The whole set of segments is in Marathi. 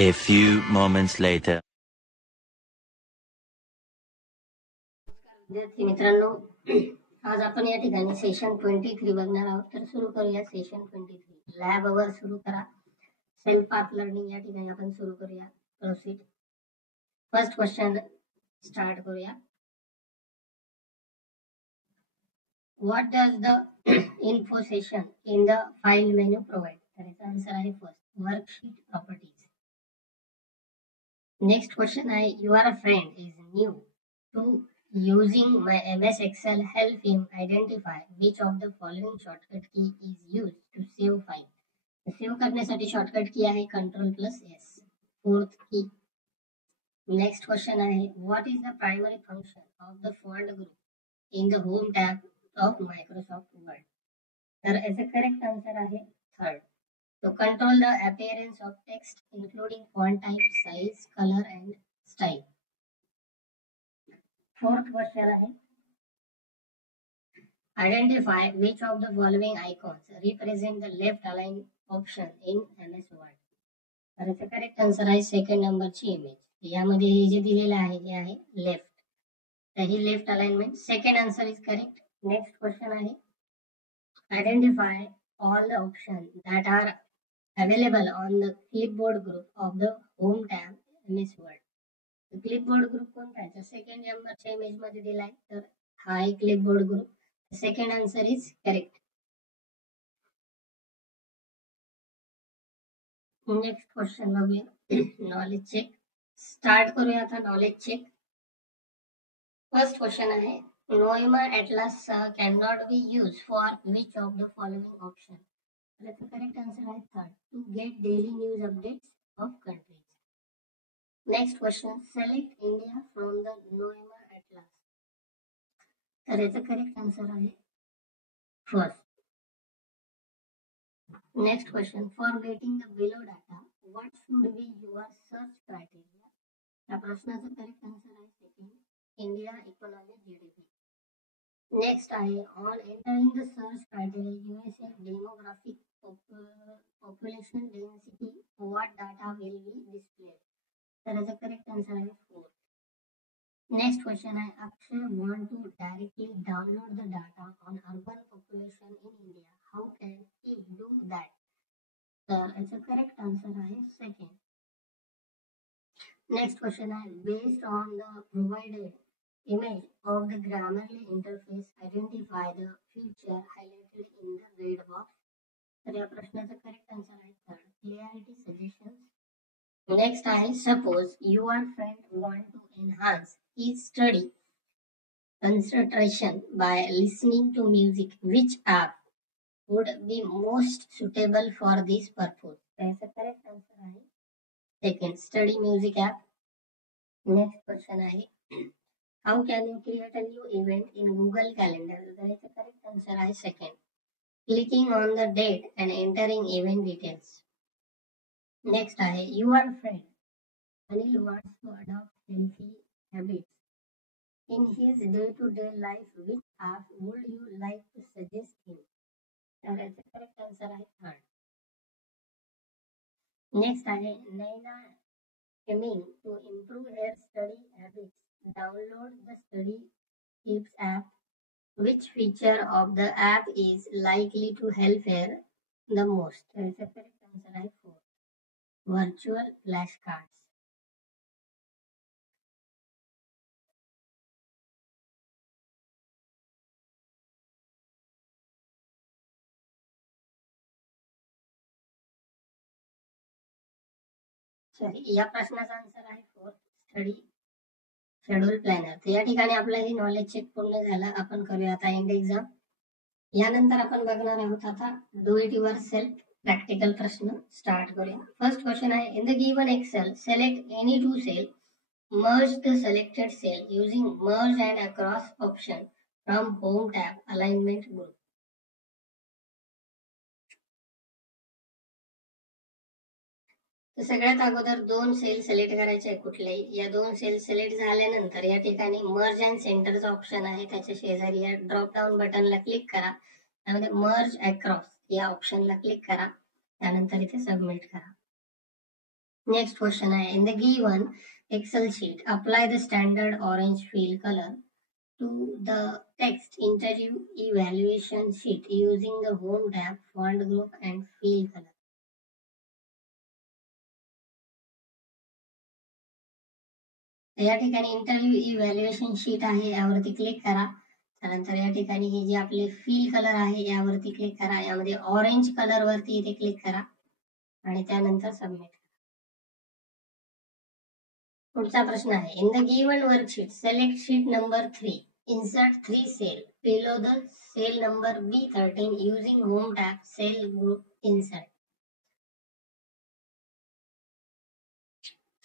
A few moments later. विद्यार्थी मित्रांनो, आज आपण या ठिकाणी सेशन 23 बघणार आहोत. तर सुरू करूया सेशन 23. लॅब अवर सुरू करा. सेल्फ पाथ लर्निंग या ठिकाणी आपण सुरू करूया. प्रोसीड. फर्स्ट क्वेश्चन स्टार्ट करूया. What does the info session in the file menu provide? तर याचा आन्सर आहे first worksheet properties. Next question आहे your friend is new to using my MS Excel. Help him identify which of the following shortcut key is used to save file. Save करण्यासाठी शॉर्टकट की आहे Ctrl+S. फोर्थ की. नेक्स्ट क्वेश्चन आहे what is the primary function of the font group in the home tab of Microsoft Word. तर याचा करेक्ट आन्सर आहे third. To control the appearance of text including font type, size, color and style. Fourth question आहे identify which of the following icons represent the left align option in MS Word. तर याचा करेक्ट आन्सर आहे सेकंड नंबरची इमेज. यामध्ये हे जे दिलेलं आहे हे आहे लेफ्ट. तर ही left alignment. Second answer is correct. Next question आहे identify all the options that are available on the clipboard group of the home tab MS Word. Clipboard group कोणता आहे? सेकंड नंबरच्या इमेज मध्ये दिलाय. तर हा आहे clipboard group. Second answer is correct. Next question बघूया. Knowledge check. स्टार्ट करूया आता नॉलेज चेक. फर्स्ट क्वेश्चन आहे Noema Atlas cannot be used for which of the following option? The correct answer is third. To get daily news updates of countries. Next question. Select India from the Noema Atlas. The correct answer is first. Next question. For getting the below data, what should be your search criteria? The प्रश्नाचा correct answer is second. India economy GDP. Next on entering the search criteria, USA demographic population density, what data will be displayed? That is the correct answer is 4. Next question is Akshay want to directly download the data on urban population in India. How can he do that? It's a correct answer is second. Next question is based on the provided image of the Grammarly interface, identify the feature highlighted in the red box. तर या प्रश्नाचा करेक्ट आन्सर आहे थर्ड. Clarity suggestions. नेक्स्ट आहे suppose your friend want to enhance his study concentration by listening to music. Which app would be most suitable for this purpose? त्याचा करेक्ट आन्सर आहे second study music app. Next question आहे how can you create a new event in Google Calendar? That is the correct answer is second. Clicking on the date and entering event details. Next आहे your friend Anil wants to adopt healthy habits in his day-to-day life. Which app would you like to suggest him? That is the correct answer is third. Next आहे Naina aiming to improve her study habits. Download the study tips app. Which feature of the app is likely to help her the most? The correct answer is 4. Virtual flashcards. या प्रश्नाचा आन्सर आहे फोर्थ स्टडी शेड्यूल प्लॅनर. तर या ठिकाणी आपलं हे नॉलेज चेक पूर्ण झालं. आपण करूया आता एंड एक्झाम. यानंतर आपण बघणार आहोत आता do it yourself practical प्रश्न. स्टार्ट करूया. फर्स्ट क्वेश्चन आहे in the given Excel select any two cell, merge the selected cell using merge and across option from home tab alignment group. तर सगळ्यात अगोदर दोन सेल सिलेक्ट करायचे आहे कुठलेही. या दोन सेल सिलेक्ट झाल्यानंतर या ठिकाणी मर्ज अँड सेंटरचा ऑप्शन आहे, त्याच्या शेजारी या ड्रॉप डाऊन बटनला क्लिक करा. त्यामध्ये मर्ज अक्रॉस या ऑप्शनला क्लिक करा. त्यानंतर इथे सबमिट करा. नेक्स्ट क्वेश्चन आहे, in the given Excel sheet apply the standard orange fill color to the text interview evaluation sheet using the home tab, font group and fill color. या ठिकाणी इंटरव्ह्यू इव्हॅल्युएशन शीट आहे, यावरती क्लिक करा. त्यानंतर या ठिकाणी हे जे आपले फिल कलर आहे यावरती क्लिक करा. यामध्ये ऑरेंज कलर वरती इथे क्लिक करा आणि त्यानंतर सबमिट. पुढचा प्रश्न आहे, in the given worksheet select sheet number 3, insert 3 cell below the cell number B13 using home tab, cell group insert.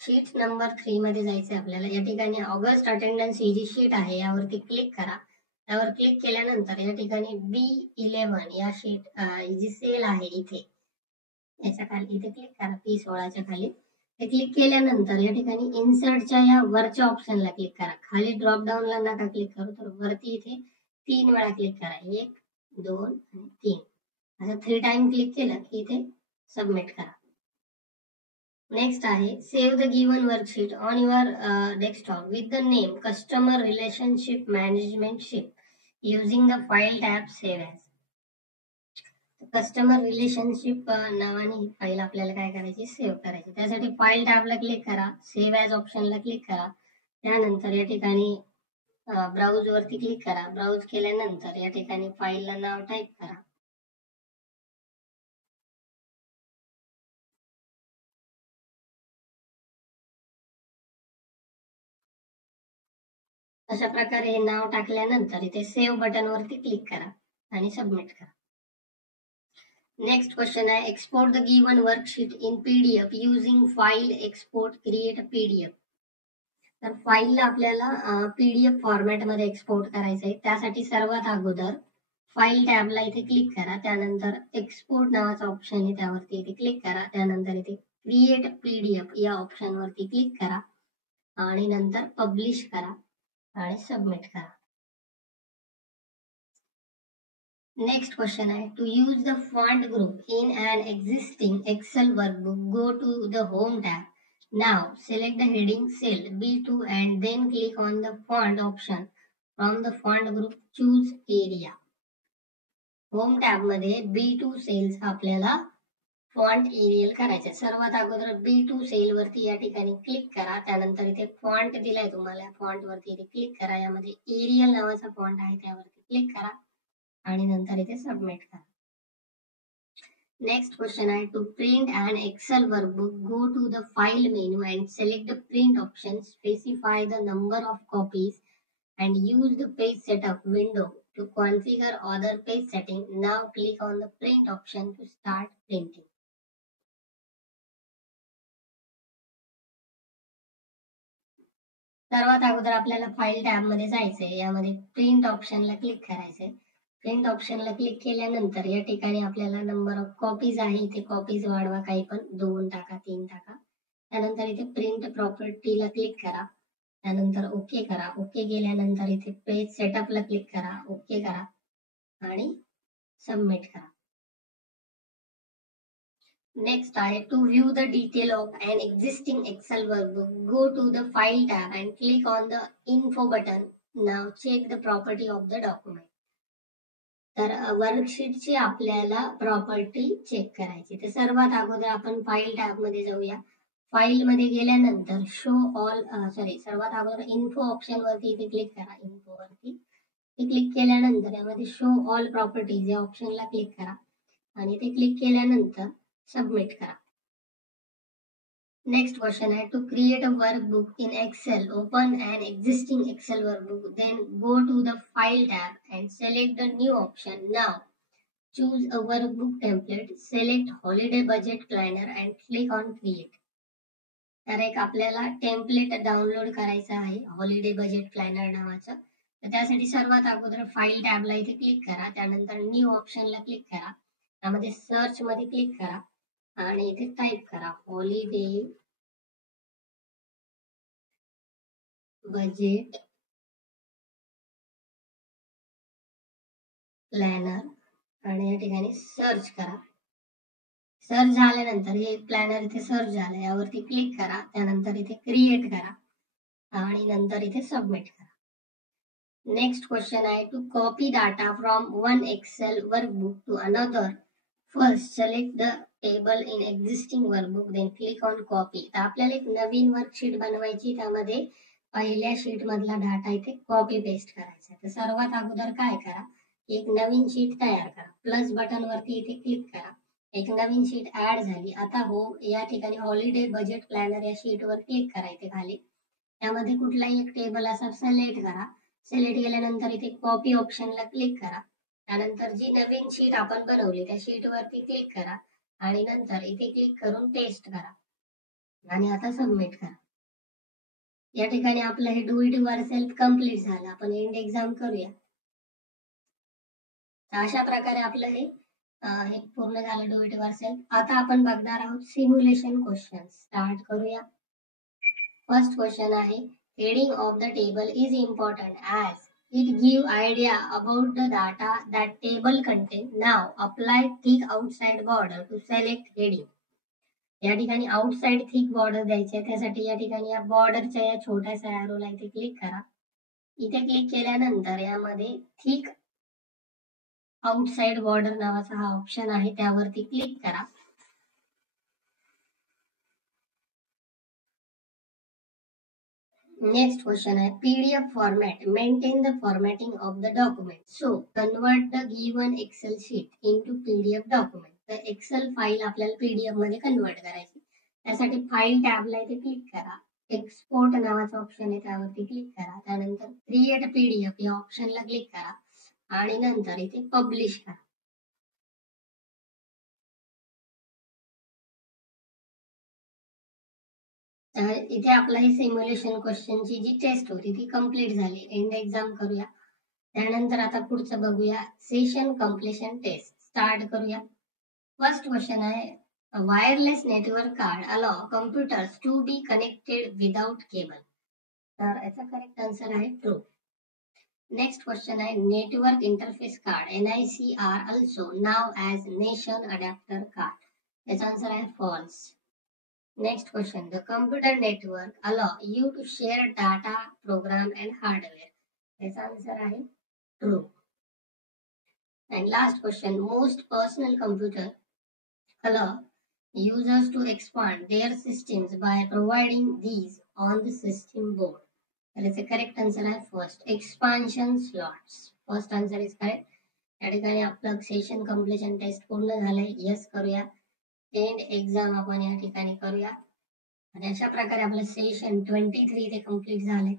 Sheet number 3 मध्ये जायचं आपल्याला. या ठिकाणी ऑगस्ट अटेंडन्स ही जी शीट आहे यावरती क्लिक करा. त्यावर क्लिक केल्यानंतर या ठिकाणी B11 या शीट जी सेल आहे इथे याच्या खाली इथे क्लिक करा. P16च्या खाली हे क्लिक केल्यानंतर या ठिकाणी इन्सर्टच्या या वरच्या ऑप्शनला क्लिक करा. खाली ड्रॉप डाऊनला नका क्लिक करू, तर वरती इथे 3 वेळा क्लिक करा. 1 2 आणि 3 असं 3 टाइम क्लिक केलं की इथे सबमिट करा. नेक्स्ट आहे, save the given worksheet on your desktop with the name customer relationship management sheet using the file tab save as. Customer relationship नावाने ही फाईल आपल्याला काय करायची, सेव्ह करायची. त्यासाठी फाईल टॅबला क्लिक करा, सेव्ह ॲज ऑप्शनला क्लिक करा. त्यानंतर या ठिकाणी ब्राउज वरती क्लिक करा. ब्राउज केल्यानंतर या ठिकाणी फाईलला नाव टाईप करा. अशा प्रकारे हे नाव टाकल्यानंतर इथे सेव्ह बटन वरती क्लिक करा आणि सबमिट करा. नेक्स्ट क्वेश्चन आहे, export the given worksheet in PDF using file export create PDF. तर फाईलला आपल्याला PDF फॉर्मॅटमध्ये एक्सपोर्ट करायचं आहे. त्यासाठी सर्वात अगोदर फाईल टॅबला इथे क्लिक करा. त्यानंतर एक्सपोर्ट नावाचा ऑप्शन आहे त्यावरती इथे क्लिक करा. त्यानंतर इथे क्रिएट PDF या ऑप्शनवरती क्लिक करा आणि नंतर पब्लिश करा आणि सबमिट करा. नेक्स्ट क्वेश्चन आहे, to use the font group in an existing Excel workbook go to the home tab. Now select the heading cell B2 and then click on the font option. From the font group choose area. Home tab मध्ये B2 सेल्स आपल्याला फॉन्ट एरियल करायचे. सर्वात अगोदर B2 सेल वरती या ठिकाणी क्लिक करा. त्यानंतर इथे फॉन्ट दिलाय तुम्हाला, फॉन्ट वरती इथे क्लिक करा. यामध्ये एरियल नावाचा फॉन्ट आहे त्यावरती क्लिक करा आणि नंतर इथे सबमिट करा. नेक्स्ट क्वेश्चन आहे, to print an Excel workbook go to the file menu and select the print option. Specify the number of copies and use the page setup window to configure other page setting. Now click on the print option to start printing. सर्वात अगोदर आपल्याला फाईल टॅब मध्ये जायचंय. यामध्ये प्रिंट ऑप्शनला क्लिक करायचंय. प्रिंट ऑप्शनला क्लिक केल्यानंतर या ठिकाणी आपल्याला नंबर ऑफ कॉपीज आहे, इथे कॉपीज वाढवा, काही पण 2 टाका, 3 टाका. त्यानंतर इथे प्रिंट प्रॉपर्टीला क्लिक करा. त्यानंतर ओके करा. ओके केल्यानंतर इथे पेज सेटअपला क्लिक करा, ओके करा आणि सबमिट करा. नेक्स्ट आहे, to view the detail of an existing Excel workbook go to the file tab and click on the info button. Now check the property of the document. तर वर्कशीटची आपल्याला प्रॉपर्टी चेक करायची. तर सर्वात अगोदर आपण फाईल टॅब मध्ये जाऊया. फाईल मध्ये गेल्यानंतर शो ऑल सर्वात अगोदर इन्फो ऑप्शन वरती इथे क्लिक करा. इन्फो वरती क्लिक केल्यानंतर यामध्ये शो ऑल प्रॉपर्टीज या ऑप्शनला क्लिक करा आणि ते क्लिक केल्यानंतर सबमिट करा. नेक्स्ट क्वेश्चन आहे, to create a workbook in Excel open an existing Excel workbook. Then go to the file tab and select the new option. Now choose a workbook template. Select holiday budget planner and click on create. तर एक आपल्याला टेम्पलेट डाउनलोड करायचं आहे, हॉलिडे बजेट प्लॅनर नावाचं. तर त्यासाठी सर्वात अगोदर फाईल टॅबला इथे क्लिक करा. त्यानंतर न्यू ऑप्शनला क्लिक करा. त्यामध्ये सर्च मध्ये क्लिक करा आणि इथे टाईप करा हॉलिडे बजेट प्लॅनर आणि या ठिकाणी सर्च करा. सर्च झाल्यानंतर हे प्लॅनर इथे सर्च झालं, यावरती क्लिक करा, त्यानंतर इथे क्रिएट करा आणि नंतर इथे सबमिट करा. नेक्स्ट क्वेश्चन आहे, to copy data from one Excel workbook to another, first select the table in existing workbook, then click on copy. तर आपल्याला एक नवीन वर्कशीट बनवायची, त्यामध्ये पहिल्या शीट मधला डाटा इथे कॉपी पेस्ट करायचा. तर सर्वात अगोदर काय करा, एक नवीन शीट तयार करा. प्लस बटन वरती इथे क्लिक करा, एक नवीन शीट ऍड झाली. आता हो या ठिकाणी हॉलिडे बजेट प्लॅनर या शीट वर क्लिक करा. इथे खाली त्यामध्ये कुठलाही एक टेबल असा सिलेक्ट करा. सिलेक्ट केल्यानंतर इथे कॉपी ऑप्शनला क्लिक करा. त्यानंतर जी नवीन शीट आपण बनवली त्या शीट वरती क्लिक करा आणि नंतर इथे क्लिक करून पेस्ट करा आणि आता सबमिट करा. या ठिकाणी आपलं हे डू इट युअरसेल्फ कंप्लीट झालं. आपण एंड एक्झाम करूया. अशा प्रकारे आपलं हे पूर्ण झालं डू इट युअरसेल्फ. आता आपण बघणार आहोत सिम्युलेशन क्वेश्चन. स्टार्ट करूया. फर्स्ट क्वेश्चन आहे, heading of the table is important as it give idea about the data that table contain. Now apply thick outside border to select heading. या ठिकाणी आउटसाइड थिक बॉर्डर द्यायची आहे. त्यासाठी या ठिकाणी या बॉर्डरच्या या छोट्याशा एरोला इथे क्लिक करा. इथे क्लिक केल्यानंतर यामध्ये थिक आउटसाइड बॉर्डर नावाचा हा ऑप्शन आहे, त्यावरती क्लिक करा. Next question है, PDF format. Maintain the formatting of the document. So, convert the given Excel sheet into PDF document. तर Excel फाईल आपल्याला PDF मध्ये कन्वर्ट करायची. त्यासाठी फाईल टॅबला इथे क्लिक करा. एक्सपोर्ट नावाचा ऑप्शन आहे, त्यावरती क्लिक करा. त्यानंतर क्रिएट PDF या ऑप्शनला क्लिक करा आणि नंतर इथे पब्लिश करा. इथे आपला ही सिम्युलेशन क्वेश्चनची जी टेस्ट होती ती कंप्लीट झाली. एंड एक्झाम करूया. त्यानंतर आता पुढचं बघूया, सेशन कंप्लीशन टेस्ट. स्टार्ट करूया. फर्स्ट क्वेश्चन आहे, wireless network card allow computers to be connected without cable. तर याचा करेक्ट आन्सर आहे ट्रू. नेक्स्ट क्वेश्चन आहे, network interface card NICR also now as nation adapter card. याचा आन्सर आहे false. Next question, the computer network allow you to share data, program and hardware. This answer is true. And last question, most personal computer allow users to expand their systems by providing these on the system board. That is the correct answer is first, expansion slots. First answer is correct. या ठिकाणी आपलं सेशन कंप्लीशन टेस्ट पूर्ण झालंय. यस करूया. एंड एक्झाम आपण या ठिकाणी करूया. आणि अशा प्रकारे आपलं सेशन 23 ते कंप्लीट झाले.